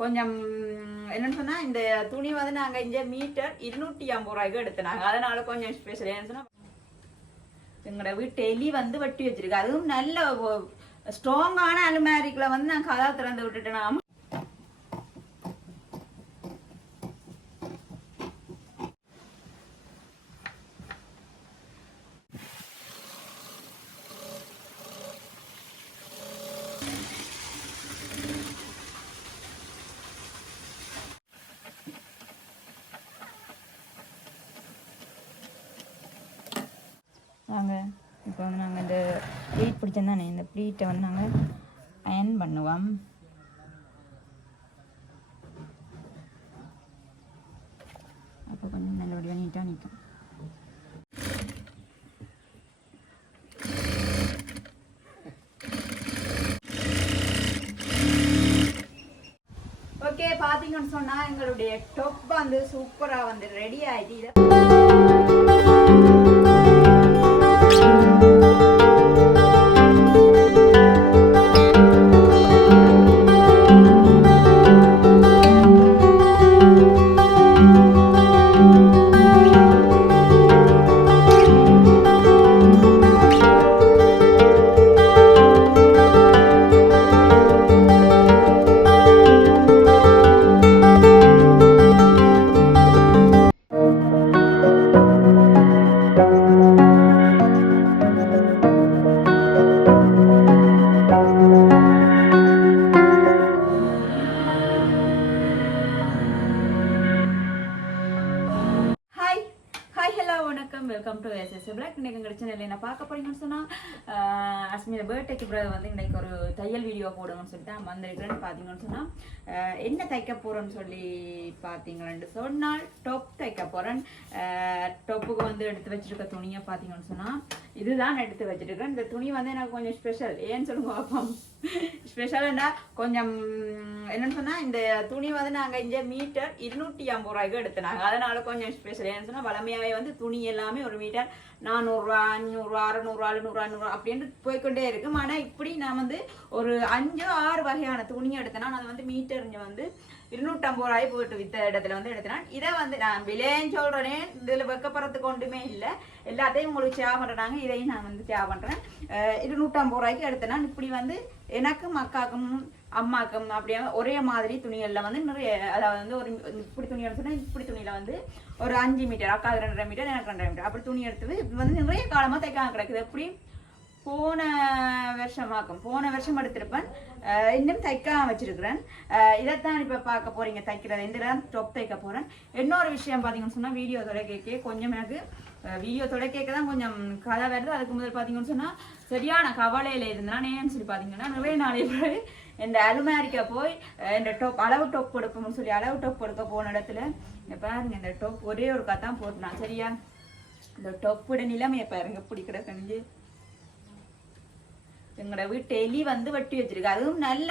கொஞ்சம் என்னன்னு சொன்னா இந்த துணி வந்து நாங்க இங்க மீட்டர் இருநூற்றி ஐம்பது ரூபாய்க்கு எடுத்தாங்க அதனால கொஞ்சம் ஸ்பெஷல் ஏன்னு சொன்னால் எங்களோட வீட்டு எலி வந்து வெட்டி வச்சிருக்கு. அதுவும் நல்ல ஸ்ட்ராங்கான அலுமாரிக்குள்ள வந்து நான் கதா திறந்து விட்டுட்டேன். நாங்கள் இப்போ வந்து நாங்கள் இந்த ப்ளீட் பிடிச்சோந்தானே இந்த ப்ளீட்டை வந்து நாங்கள் அயன் பண்ணுவோம். அப்போ கொஞ்சம் நல்லபடியாக நீட்டாக நிற்கும் ஓகே பார்த்தீங்கன்னு சொன்னால் எங்களுடைய டொப் வந்து சூப்பராக வந்து ரெடி ஆகிட்டு டெக் பிரதர் வந்து இன்னைக்கு ஒரு தையல் வீடியோ போடுங்கன்னு சொல்லிட்டு நான் வந்திருக்கிறேன்னு பார்த்தீங்கன்னு சொன்னால் என்ன தைக்க போகிறேன்னு சொல்லி பார்த்தீங்கன்னு சொன்னால் டொப் தைக்க போகிறேன் டொப்புக்கு வந்து எடுத்து வச்சிருக்க துணியை பார்த்தீங்கன்னு சொன்னால் இதுதான் எடுத்து வச்சிருக்கேன் இந்த துணி வந்து எனக்கு கொஞ்சம் ஸ்பெஷல் ஏன்னு சொல்லுங்க பார்ப்போம் ஸ்பெஷல்னா கொஞ்சம் என்னன்னு சொன்னா இந்த துணி வந்து நாங்க இங்க மீட்டர் இருநூற்றி ஐம்பது ரூபாய்க்கு எடுத்தாங்க அதனால கொஞ்சம் ஸ்பெஷல் ஏன்னு சொன்னா வளமையாவே வந்து துணி எல்லாமே ஒரு மீட்டர் நானூறுரூவா அஞ்சூறுரூவா அறநூறுவா அறுநூறுவா அஞ்சூறுவா அப்படின்னு போய்க்கொண்டே இருக்கும். ஆனா இப்படி நான் வந்து ஒரு அஞ்சு ஆறு வகையான துணி எடுத்தேன்னா அது வந்து மீட்டர் வந்து இருநூற்றம்பது ரூபாய் போட்டு வித்த இடத்துல வந்து எடுத்தினான். இதை வந்து நான் விலையன்னு சொல்றேன் இதுல வைக்கப்படுறதுக்கு ஒன்றுமே இல்லை. எல்லாத்தையும் உங்களுக்கு சேவ் பண்றாங்க இதையும் நான் வந்து சேவ் பண்றேன். இருநூற்றம்பது ரூபாய்க்கு எடுத்தேன்னா. இப்படி வந்து எனக்கும் அக்காக்கும் அம்மாக்கும் அப்படியே ஒரே மாதிரி துணிகள்ல வந்து நிறைய அதாவது வந்து ஒரு இப்படி துணி எடுத்துனா இப்படி துணியில வந்து ஒரு அஞ்சு மீட்டர் அக்காவுக்கு ரெண்டரை மீட்டர் எனக்கு ரெண்டரை மீட்டர். அப்படி துணி எடுத்து இது வந்து நிறைய காலமா தைக்காம கிடக்குது. எப்படி? போன வருஷமாக்கும் போன வருஷம் எடுத்திருப்பேன். இன்னும் தைக்காம வச்சிருக்கிறேன். இதைத்தான் இப்ப பார்க்க போறீங்க தைக்கிறது. இந்த இடம் டொப் தைக்க போறேன். இன்னொரு விஷயம் பாத்தீங்கன்னு சொன்னா வீடியோ தொலைக்கேக்கே கொஞ்சம் எனக்கு வீடியோ தொலைக்கேக்க தான் கொஞ்சம் கதை வருது. அதுக்கு முதல் பாத்தீங்கன்னு சொன்னா சரியான கவலையில இருந்தேன் ஏன்னு சொல்லி பாத்தீங்கன்னா நிறைய நாளை பிறகு இந்த அலுமாரிக்க போய் இந்த டொப் அளவு டொப் கொடுப்போம்னு சொல்லி அளவு டொப் கொடுக்க போன இடத்துல இந்த பாருங்க இந்த டொப் ஒரே ஒரு கத்தான் போட்டுனான். சரியா? இந்த டொப்போட நிலைமையை பாருங்க பிடிக்கிற கணிஞ்சு எங்களோட வீட்டு எலி வந்து வெட்டி வச்சிருக்கு. அதுவும் நல்ல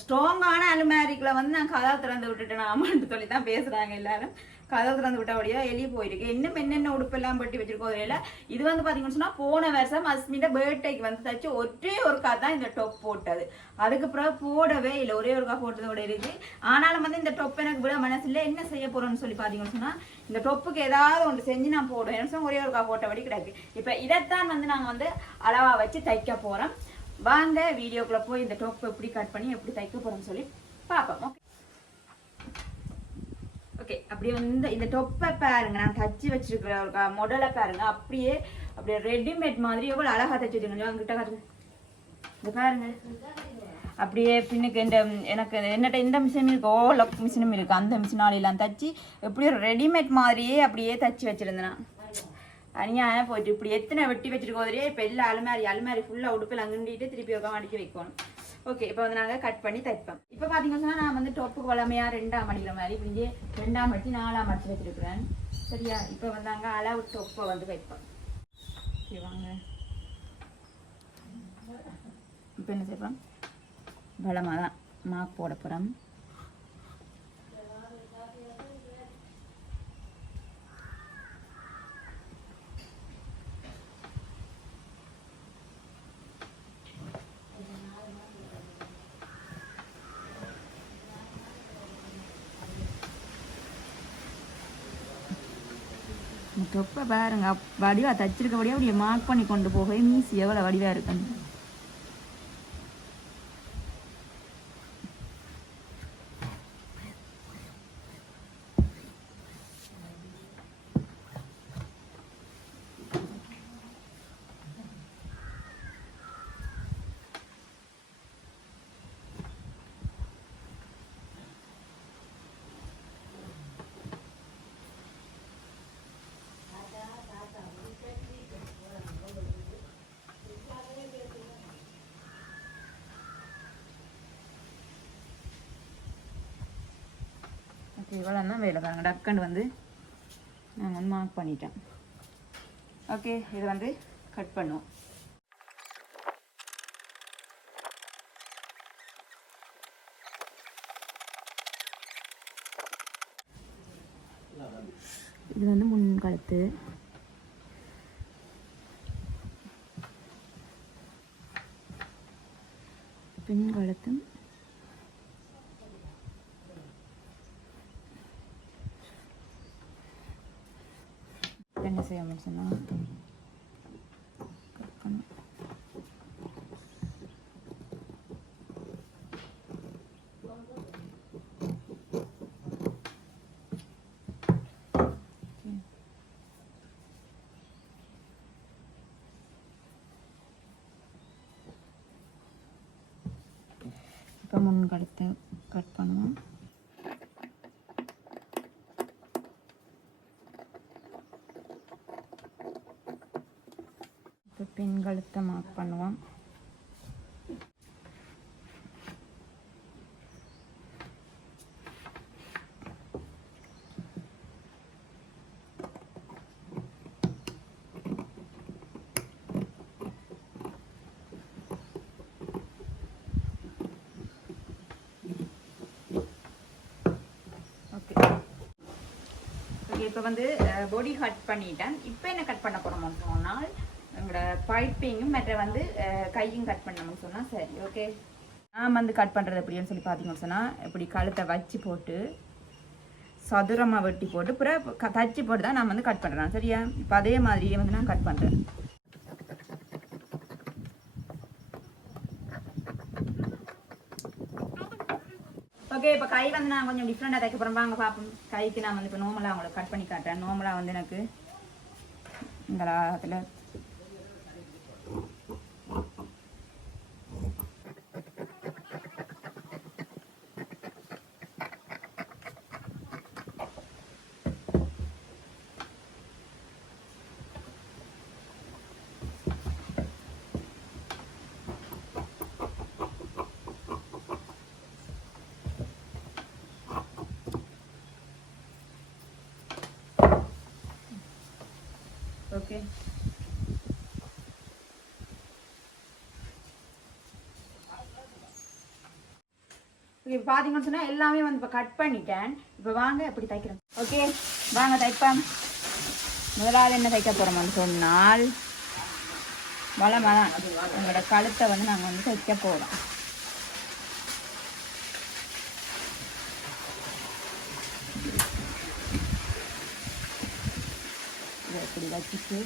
ஸ்ட்ராங்கான அலுமாரிக்குள்ள வந்து நான் கதா திறந்து விட்டுட்டேன். ஆமான்னு சொல்லி தான் பேசுறாங்க எல்லாரும். கதவு திறந்து விட்டபடியா எலி போயிருக்கு. இன்னும் என்னென்ன உடுப்பெல்லாம் பட்டி வச்சிருக்கோம் இல்ல இது வந்து பாத்தீங்கன்னு சொன்னா போன வருஷம் அஸ்மிட்ட பர்த்டேக்கு வந்து தச்சு ஒரே ஒரு கா தான் இந்த டொப் போட்டது. அதுக்கு பிறகு போடவே இல்லை. ஒரே ஒரு கா போட்டதோட இருக்கு. ஆனாலும் வந்து இந்த டொப் எனக்கு விட மனசு இல்லை என்ன செய்ய போறோம்னு சொல்லி பாத்தீங்கன்னு சொன்னா இந்த டொப்புக்கு ஏதாவது ஒன்று செஞ்சு நான் போடுவேன். என்ன சொன்னா ஒரே ஒரு கா போட்டபடி கிடக்கு இப்ப இதைத்தான் வந்து நாங்க வந்து அளவா வச்சு தைக்க போறோம். வாங்க வீடியோக்குள்ள போய் இந்த டொப் எப்படி கட் பண்ணி எப்படி தைக்க போறோம்னு சொல்லி பார்ப்போம் ஓகே அப்படியே வந்து இந்த டொப்பை பாருங்க நான் தச்சு வச்சிருக்கிற ஒரு மொடலை பாருங்க அப்படியே அப்படியே ரெடிமேட் மாதிரி எவ்வளவு அழகா தச்சு வச்சிருக்கேன் கிட்ட காட்டுங்க. இந்த பாருங்க. அப்படியே பின்னுக்கு இந்த எனக்கு என்னட்ட இந்த மிஷினும் இருக்கு ஓ லக் மிஷினும் இருக்கு. அந்த மிஷினாலெல்லாம் தச்சு எப்படியும் ரெடிமேட் மாதிரியே அப்படியே தச்சு வச்சிருந்தேன் நான். அநியாயம் போயிட்டு இப்படி எத்தனை வெட்டி வச்சிருக்கோதே இப்போ எல்லா அலுமாரி அலுமாரி ஃபுல்லாக உடுப்பில் அங்கிட்டு திருப்பி உட்காந்து அடிக்க வைக்கணும். ஓகே இப்போ வந்து நாங்கள் கட் பண்ணி தைப்போம். இப்போ பார்த்தீங்கன்னா நான் வந்து டொப்புக்கு வளமையாக ரெண்டாம் அடிக்கிற மாதிரி இங்கே ரெண்டாம் அடிச்சு நாலாம் அடிச்சு வச்சுருக்குறேன். சரியா? இப்போ வந்து நாங்கள் அளவு டொப்பை வந்து வைப்போம். ஓகே வாங்க. இப்போ என்ன செய்வோம் பலமாக தான் மாக் போட போகிறோம் தொப்பை பாருங்க. வடிவா தச்சிருக்கபடியே அப்படியே மார்க் பண்ணி கொண்டு போக. மீசி எவ்வளோ வடிவா இருக்குன்னு ஓகே இவ்வளோ தான் வேலை பாருங்கள் டக்குன்னு வந்து நான் வந்து மார்க் பண்ணிட்டேன். ஓகே இது வந்து கட் பண்ணுவோம். இது வந்து முன் கழுத்து பின் கழுத்தும் என்ன செய்யணும்னு சொன்னால் இப்போ முன் கழுத்தை கட் பண்ணுவோம் இப்போ பின் கழுத்தை மார்க் பண்ணுவோம். ஓகே ஓகே இப்போ வந்து பாடி கட் பண்ணிட்டேன். இப்போ என்ன கட் பண்ண போகிறோம்னு சொன்னால் எங்களோட பைப்பிங்கும் மற்ற வந்து கையும் கட் பண்ணணும்னு சொன்னால் சரி ஓகே நான் வந்து கட் பண்ணுறது எப்படின்னு சொல்லி பார்த்தீங்கன்னு சொன்னால் இப்படி கழுத்தை வச்சு போட்டு சதுரமாக வெட்டி போட்டு பிறகு க- தச்சு போட்டு தான் நான் வந்து கட் பண்ணுறேன் சரியா? இப்போ அதே மாதிரியே வந்து நான் கட் பண்ணுறேன் ஓகே இப்போ கை வந்து நான் கொஞ்சம் டிஃப்ரெண்டாக தைக்க போகிறேன் வாங்க பார்ப்போம் கைக்கு நான் வந்து இப்போ நார்மலாக அவங்களுக்கு கட் பண்ணி காட்டுறேன். நார்மலாக வந்து எனக்கு இந்த அதில் ஓகே ஓகே இப்போ பார்த்தீங்கன்னு சொன்னால் எல்லாமே வந்து இப்போ கட் பண்ணிட்டேன். இப்போ வாங்க இப்படி தைக்கிறேன். ஓகே வாங்க தைப்பேன் முதலாவது என்ன தைக்க போகிறோம்னு சொன்னால் வளமாக தான் உங்களோட கழுத்தை வந்து நாங்கள் வந்து தைக்க போகிறோம் இப்படி வச்சுட்டு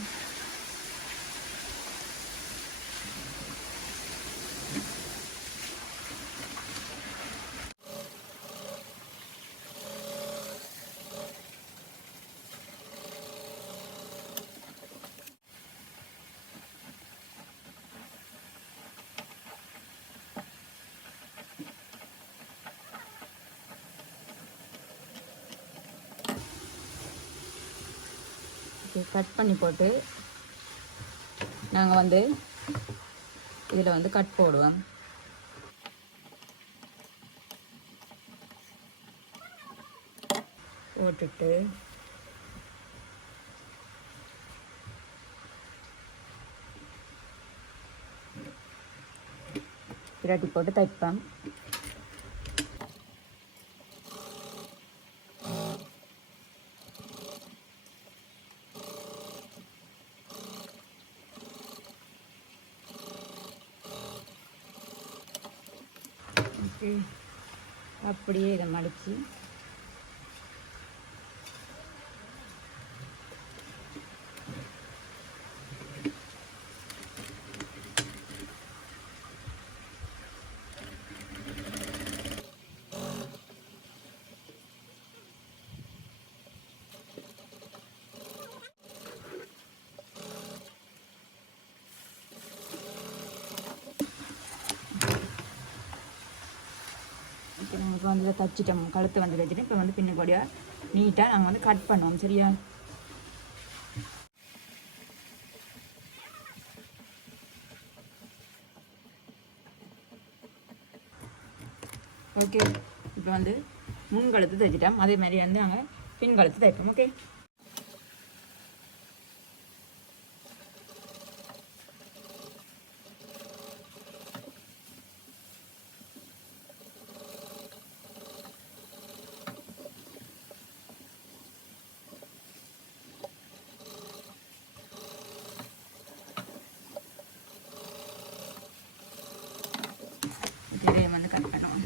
கட் பண்ணி போட்டு நாங்கள் வந்து இதில் வந்து கட் போடுவோம். போட்டுட்டு பிரட்டி போட்டு தைப்பேன் அப்படியே இதை மடித்து இப்போ வந்து இதை தச்சிட்டோம் கழுத்து வந்து தைச்சிட்டோம் இப்போ வந்து பின்னக்கூடியாக நீட்டாக நாங்கள் வந்து கட் பண்ணுவோம் சரியா? ஓகே இப்போ வந்து முன்கழுத்து தைச்சிட்டோம் அதே மாதிரி வந்து நாங்கள் பின் கழுத்து தைப்போம் ஓகே இதே வந்து கட் பண்ணுவோம்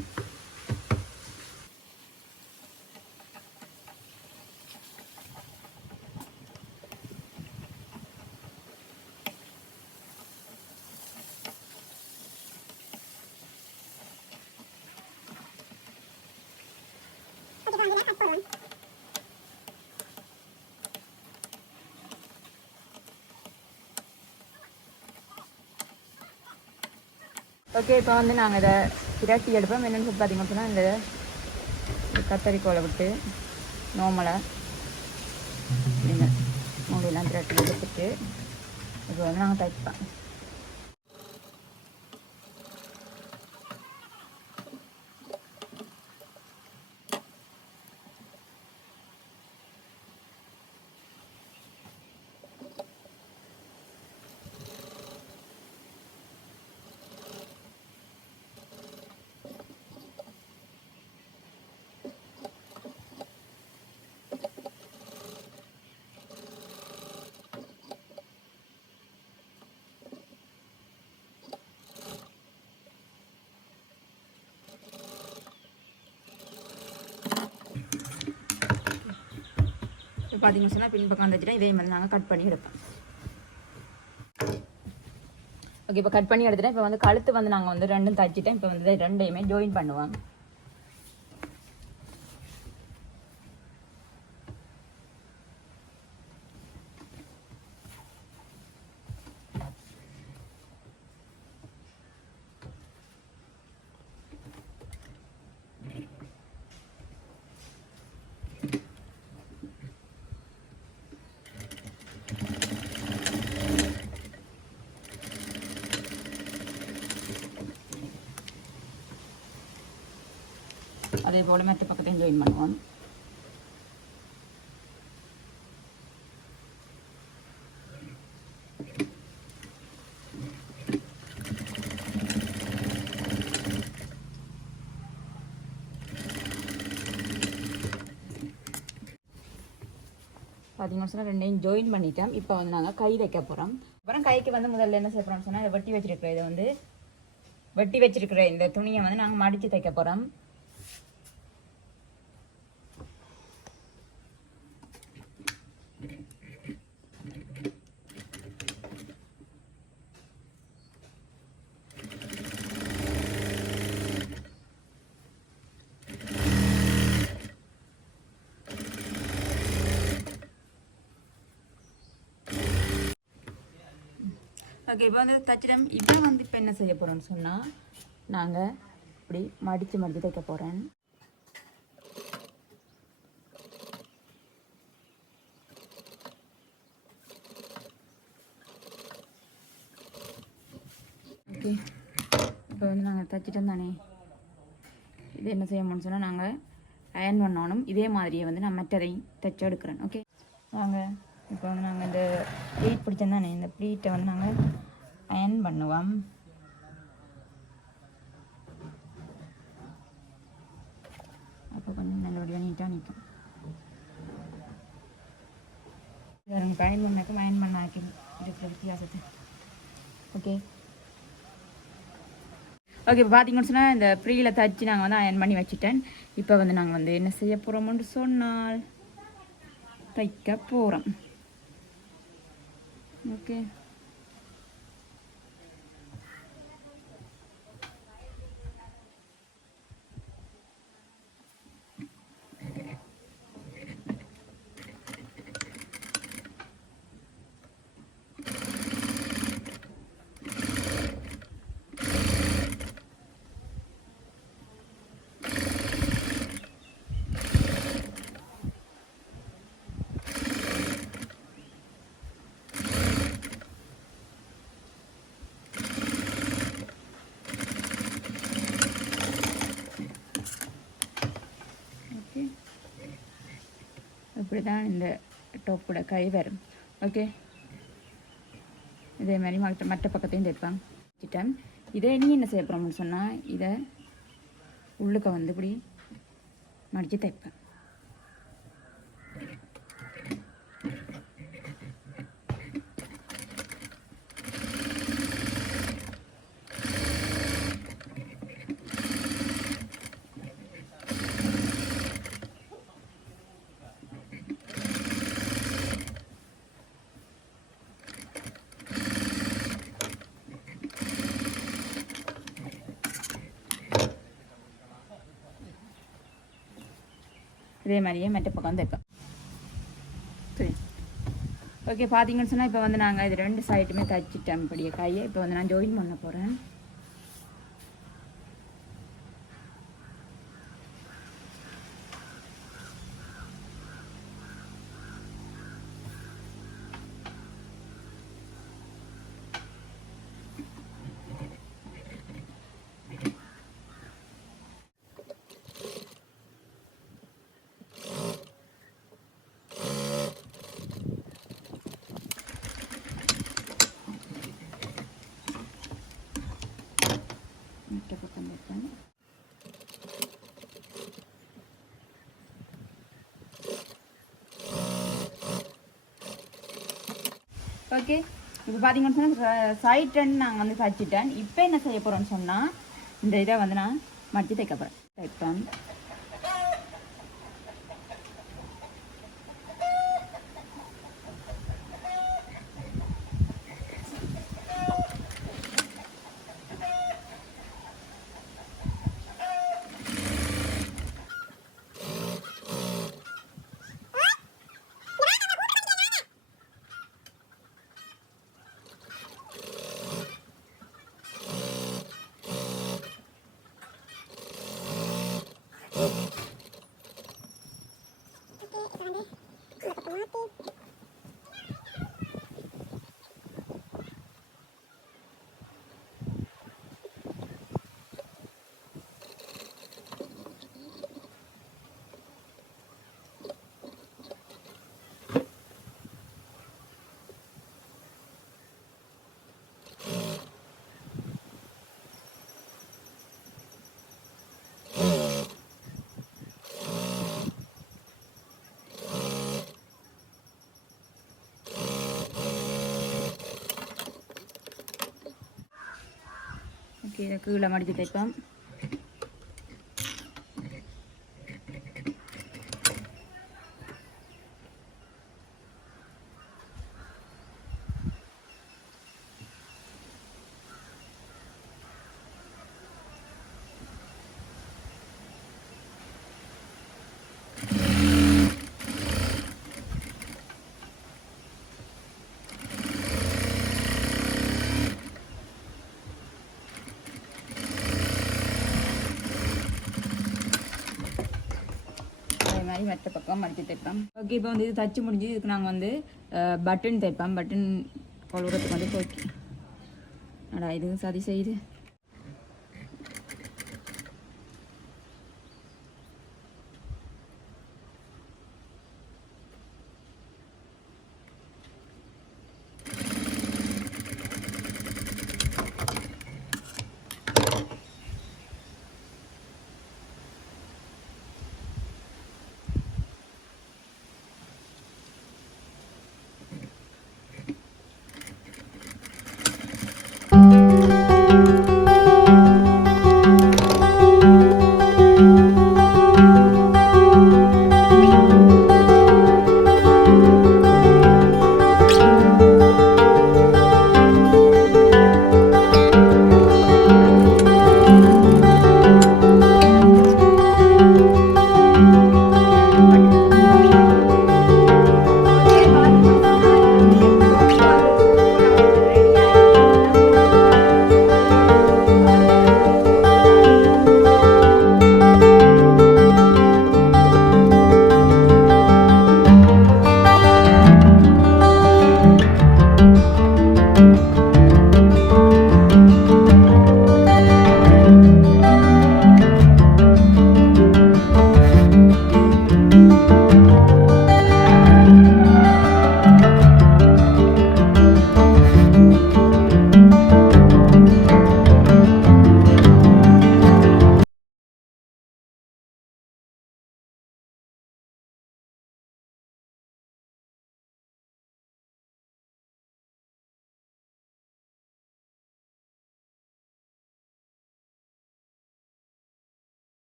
ஓகே இப்போ வந்து நாங்கள் இதை பிரட்டி எடுப்போம். என்னென்னு சொல்லி பார்த்தீங்கன்னா இந்த கத்தரிக்கோலை விட்டு நோமலை இந்த மூடியெல்லாம் பிரட்டி எடுத்துட்டு இப்போ வந்து நாங்கள் தைப்போம் இப்போ பார்த்தீங்கன்னு சொன்னால் பின்பக்கம் வந்துச்சுன்னா இதே மாதிரி நாங்கள் கட் பண்ணி எடுப்போம். ஓகே இப்போ கட் பண்ணி எடுத்துட்டேன். இப்போ வந்து கழுத்து வந்து நாங்கள் வந்து ரெண்டும் தச்சுட்டேன் இப்போ வந்து ரெண்டையுமே ஜாயின் பண்ணுவாங்க அதே போல் மற்ற பக்கத்தையும் ஜாயின் பண்ணுவோம் பார்த்தீங்கன்னு சொன்னால் ரெண்டையும் ஜாயின் பண்ணிட்டோம் இப்போ வந்து நாங்கள் கை தைக்க போகிறோம் அப்புறம் கைக்கு வந்து முதல்ல என்ன செய்ய போகிறோம்னு சொன்னால் இதை வெட்டி வச்சிருக்கிற இதை வந்து வெட்டி வச்சிருக்கிற இந்த துணியை வந்து நாங்கள் மடித்து தைக்க போகிறோம் ஓகே இப்போ வந்து தச்சிடம் இப்போ வந்து இப்போ என்ன செய்ய போகிறோம்னு சொன்னால் நாங்கள் இப்படி மடித்து மடித்து தைக்க போகிறேன் ஓகே இப்போ வந்து நாங்கள் தைச்சிட்டோம் தானே. இது என்ன செய்யணும்னு சொன்னால் நாங்கள் அயன் பண்ணணும். இதே மாதிரியே வந்து நான் மற்றதையும் தைச்சு எடுக்கிறேன். ஓகே நாங்கள் இப்போ வந்து நாங்கள் இந்த ப்ளீட் பிடிச்சோம் தானே இந்த ப்ளீட்டை வந்து நாங்கள் அயன் பண்ணுவோம். அப்போ கொஞ்சம் நல்லபடியாக நீட்டாக நிற்கும் வேறு அயன் பண்ணாக்கும் அயன் பண்ணாக்கி இருக்கிற வித்தியாசத்தை ஓகே ஓகே இப்போ பார்த்தீங்கன்னு சொன்னால் இந்த ப்ரீயில் தச்சு நாங்கள் வந்து அயன் பண்ணி வச்சுட்டேன். இப்போ வந்து நாங்கள் வந்து என்ன செய்ய போகிறோம்னு சொன்னால் தைக்க போகிறோம் ஓகே இப்படி தான் இந்த டோப்போட கை வரும். ஓகே இதே மாதிரி மற்ற மற்ற பக்கத்தையும் தைப்பாங்க வச்சுட்டேன். இதே நீ என்ன செய்ய போகிறோம்னு சொன்னால் இதை உள்ளுக்க வந்து இப்படி மடித்து தைப்பேன் இதே மாதிரியே மெட்ட பக்கம் தைப்பேன் சரி. ஓகே பார்த்தீங்கன்னு சொன்னால் இப்போ வந்து நாங்கள் இது ரெண்டு சைட்டுமே தைச்சிட்டோம் இப்படியே கையை. இப்போ வந்து நான் ஜாயின் பண்ண போகிறேன் மெட்ட பக்கம் தைப்பேன் ஓகே. இப்போ பார்த்தீங்கன்னு சொன்னால் சைட் ரெண்டு நாங்கள் வந்து தச்சுட்டேன் இப்போ என்ன செய்ய போகிறோன்னு சொன்னால் இந்த இதை வந்து நான் மடித்து தைக்க போகிறேன் தைப்பேன். கீழே மடித்து தைப்போம் அதே மாதிரி மற்ற பக்கம் மடித்து தைப்பேன். ஓகே இப்போ வந்து இது தச்சு முடிஞ்சு இதுக்கு நாங்கள் வந்து பட்டன் தைப்பேன் பட்டன் கொழுவுறதுக்கு வந்து போய்க்கு அடா இது சதி செய்யுது.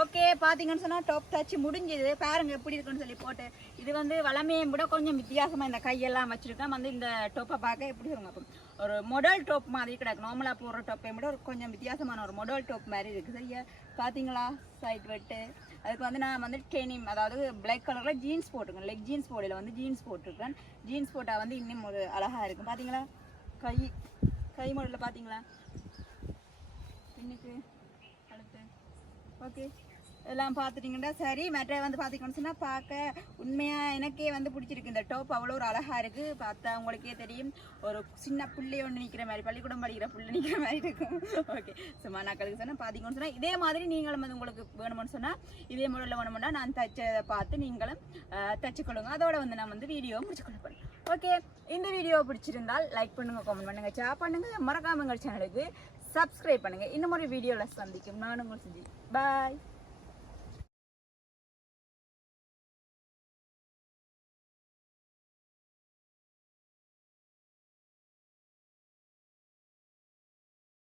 ஓகே பார்த்தீங்கன்னு சொன்னால் டாப் டச் முடிஞ்சது. பாருங்க எப்படி இருக்குன்னு சொல்லி போட்டு. இது வந்து வளமையை விட கொஞ்சம் வித்தியாசமாக இந்த கையெல்லாம் வச்சுருக்கேன். வந்து இந்த டோப்பை பார்க்க எப்படி இருக்கும் அப்போ ஒரு மொடல் டோப் மாதிரி கிடக்கு. நார்மலாக போடுற டோப்பை விட ஒரு கொஞ்சம் வித்தியாசமான ஒரு மொடல் டோப் மாதிரி இருக்குது சரியா? பார்த்தீங்களா சைட் வெட்டு அதுக்கு வந்து நான் வந்து டெனிம் அதாவது பிளாக் கலரில் ஜீன்ஸ் போட்டிருக்கேன். லெக் ஜீன்ஸ் போடையில் வந்து ஜீன்ஸ் போட்டிருக்கேன். ஜீன்ஸ் போட்டால் வந்து இன்னும் ஒரு அழகாக இருக்கும் பார்த்தீங்களா கை கை மொடலில் பார்த்தீங்களா பின்னுக்கு ஓகே எல்லாம் பார்த்துட்டிங்கன்னா சரி மற்ற வந்து பார்த்தீங்கன்னு சொன்னால் பார்க்க. உண்மையாக எனக்கே வந்து பிடிச்சிருக்கு இந்த டாப் அவ்வளோ ஒரு அழகாக இருக்குது பார்த்தா உங்களுக்கே தெரியும். ஒரு சின்ன பிள்ளை ஒன்று நிற்கிற மாதிரி பள்ளிக்கூடம் படிக்கிற பிள்ளை நிற்கிற மாதிரி இருக்கும். ஓகே சும்மா நான் சொன்னால் பார்த்தீங்கன்னு சொன்னால் இதே மாதிரி நீங்களும் வந்து உங்களுக்கு வேணும்னு சொன்னால் இதே மாடலில் வேணும்னா நான் தைச்சதை பார்த்து நீங்களும் தைச்சிக்கொள்ளுங்க அதோட வந்து நான் வந்து வீடியோ முடிச்சுக்கொள்ள ஓகே இந்த வீடியோ பிடிச்சிருந்தால் லைக் பண்ணுங்கள் கமெண்ட் பண்ணுங்கள் ஷேர் பண்ணுங்கள் மறக்காம எங்கள் சேனலுக்கு சப்ஸ்கிரைப் பண்ணுங்க. இன்னும் ஒரு வீடியோவில் சந்திக்கும். நானும் உங்கள் செஞ்சு பாய்